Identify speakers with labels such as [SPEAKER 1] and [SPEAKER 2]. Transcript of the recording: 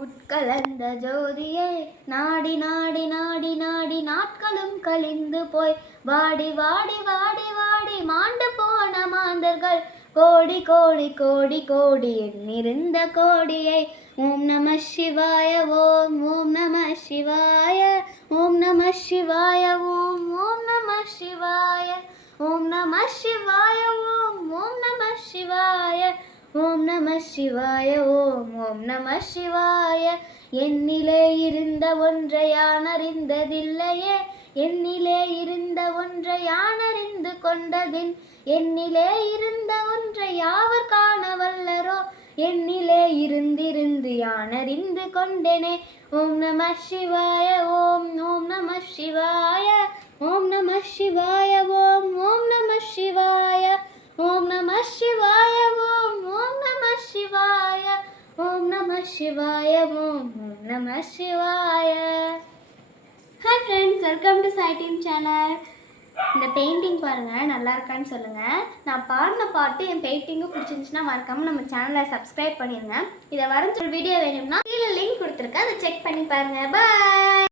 [SPEAKER 1] உட்கலந்த ஜோதியே நாடி நாடி நாடி நாடி நாட்களும் கழிந்து போய். வாடி வாடி வாடி வாடி மாண்டு போன மாந்தர்கள். கோடி கோடி கோடி கோடி எண்ணிருந்த கோடியை. ஓம் நம சிவாய ஓம் ஓம் நம சிவாய ஓம் நம சிவாய ஓம் ஓம் நம சிவாய. ஓம் நம சிவாய ஓம் ஓம் நம சிவாய. ஓம் நம சிவாய ஓம் ஓம் நம சிவாய. என்னிலே இருந்த ஒன்றை யான் அறிந்ததில்லையே என்னிலே இருந்த ஒன்றை யான் அறிந்து கொண்டதின் என்னிலே இருந்த ஒன்றை யாவர் காண வல்லரோ. என்னிலே இருந்திருந்து யான் அறிந்து கொண்டேனே. ஓம் நம சிவாய ஓம் ஓம் நம சிவாய. ஓம் நம சிவாய. ஓம் நம சிவாய ஓம் ஓம் நம சிவாய. ஹாய் ஃப்ரெண்ட்ஸ் வெல்கம் டு சைடீம் சேனல் இந்த பெயிண்டிங் பாருங்கள் நல்லா இருக்கான்னு சொல்லுங்கள் நான் பாடின பாட்டு என் பெயிண்டிங்கும் பிடிச்சிருந்துச்சுன்னா மறக்காமல் நம்ம சேனலை சப்ஸ்கிரைப் பண்ணிடுங்க இதை வரைஞ்ச வீடியோ வேணும்னா கீழே லிங்க் கொடுத்துருக்கேன் அதை செக் பண்ணி பாருங்கள் பாய்